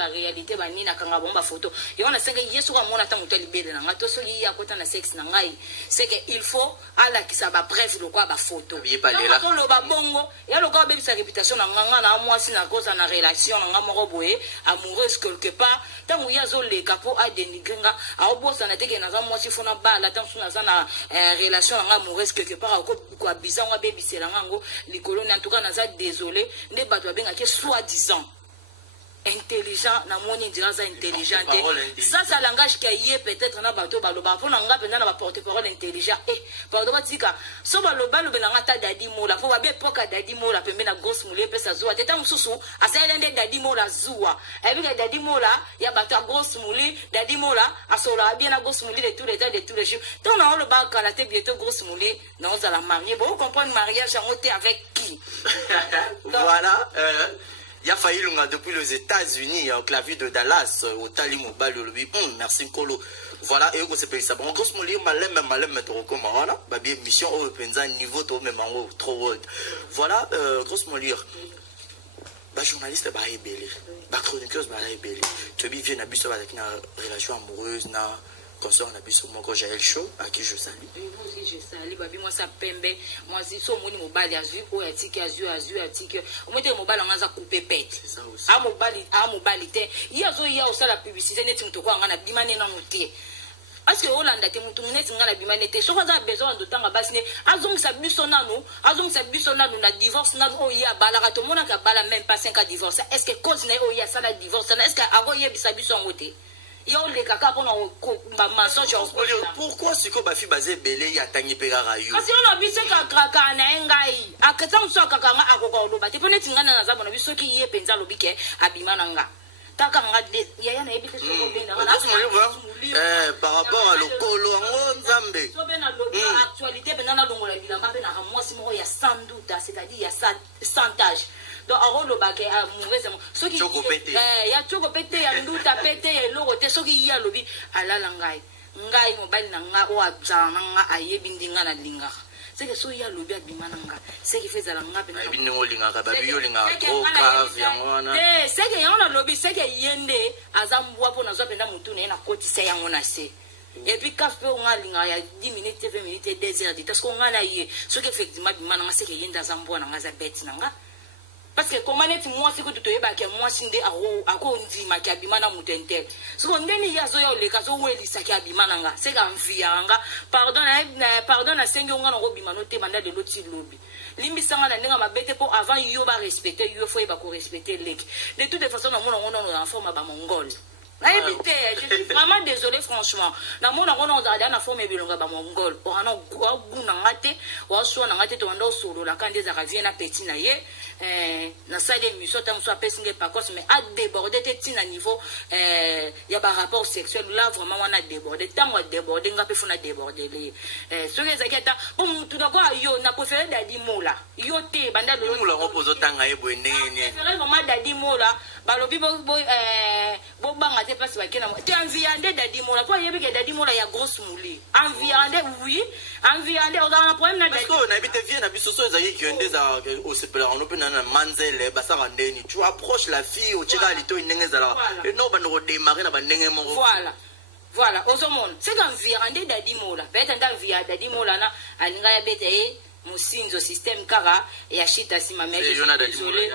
la réalité bani na kanga bomba photo et on a senge yesu ka mona tango libéré na ngato so yi akota na sexe na ngai c'est que il faut ala ki sa ba bref le quoi ba photo to lo ba bongo ya lo ka be sa réputation na nganga na moi si na cause na relation na ngamo ko boye amoureuse quelque part tango ya zo le kapo a denigringa a obosa na teke na za moi si fona bala tango na za na relation na amoureuse quelque part ko kwa bizanga baby sela ngango likolo na en tout cas na za désolé nde bato ba benga ke soi-disant intelligent na moni dira ça intelligent ça ça langage qui est peut-être na bato baloba pour nga penda na ba porte-parole intelligent et pardon batika so baloba lo benanga ta dadi mola fo ba be poka dadi mola pembe na grosse moule pesa zuwa teta mususu asayele nde dadi mola zuwa et puis dadi mola ya bato grosse moule dadi mola asola bien na grosse moule de tous les temps de tous les jours donc na le ba kala te bientôt grosse moule na on za la marier bon comprendre mariage en côté avec qui voilà il y a failli depuis les États-Unis, au clavier de Dallas, au Tali Mobile, merci Nkolo. Voilà, et on s'est payé ça. Bon, grosse mouli, malem, mettre au commun, voilà. Bien, mission au penza niveau, trop, même en haut, trop haut. Voilà, grosse mouli. Bah, journaliste, bah, ébélé. Bah, chroniqueuse, bah, ébélé. Tu as bien, abusé avec une relation amoureuse, na. Comme ça, on a vu sur mon j'ai le show, à qui je salue. Moi aussi, je salue. Babi, moi, ça pembe. Moi, si son moni mobile, azu, ou attique, azu, attique. Au moins, mobile, on a coupé pète. C'est ça aussi. À mobilité. Il y a aussi la publicité, net, on te croit, on a bimane dans nos tiers. Parce que Hollande, tu m'as la bimanité. Si on a besoin de temps à bassiner, azong sa busonano, na divorce, na oya, balara, tout le monde a bala même pas 5 ans divorce. Est-ce que cause n'est oya, ça la divorce? Est-ce qu'avant, il y a sa buson côté? Pourquoi ce que Bafi basé belé ya tangi pegara yo? Parce qu'on a vu ce kaka na engai. Akata mso kaka nga akoko loba. Te pone tingana na zabo na biso ki ye penza lobike abimananga. Taka nga yaya na ebite so bena na. Par rapport à lokolo ngo nzambe. So bena actualité bena na longola bilamba bena ka mwasi moko ya sans doute, c'est-à-dire il y a santage. Donc aro lobake a mauvaise so ki ya choko pété ya nduta pété ya logo te so ki ya lobi alala ngai mobile na nga o abzana nga ayebi ndinga na linga c'est que so ya lobi abimana nga c'est qui fait za nga pe na bi ndingo linga ka babi yo linga ko ka vya ngwana c'est que ya ona lobi c'est que yende azambwa po na zo penda mutu na koti se ya ngona se. Et puis quand on a 10 minutes 20 minutes 2 heures parce qu'on a là ce que effectivement bimana nga c'est que yenda zambwa na nga za bête na nga. Parce que comment est-ce moi c'est que tu te yeba que moi sinde ako ndima ki abimana mutente so ndeni yazo ya le kazo welisa ki abimana nga c'est ka mvia nga pardon na sengi nga no bimano te manda de loti lobby limbi sanga na ndinga mabete po avant yo ba respecter yo faut ba ko respecter lek de toute façon na mona forme ba mongol. Je suis vraiment désolé franchement. Na mona on a na forme bilonga ba mongol. O ana guna ngate, o so na ngate to ndo solo la kande za vient na petit na ye. Na salle émission tant soit pesinge pakos mais a déborder te na niveau ya ba rapport sexuel là vraiment on a débordé tant on déborder nga pe fona déborder les so les aketa bon tout d'abord yo na préféré dadi mola yo te banda lo mola on pose tanga e boenene préféré vraiment dadi mola balobi bo banga te passe bakena tu enviande dadi mola pour yebi que dadi mola ya grosse mouli enviande oui enviande on a un problème na parce que na habite vie na biso so ezaki qui ndeza au sepela on peut na manzele basaka ndeni tu approches la fille au tshika lito inengeza la et non bando démarrer na bandenge moko voilà ozomona c'est quand enviande dadi mola peut-être nda enviande dadi mola na alinga ya bete musinzo système kara ya shita sima mec désolé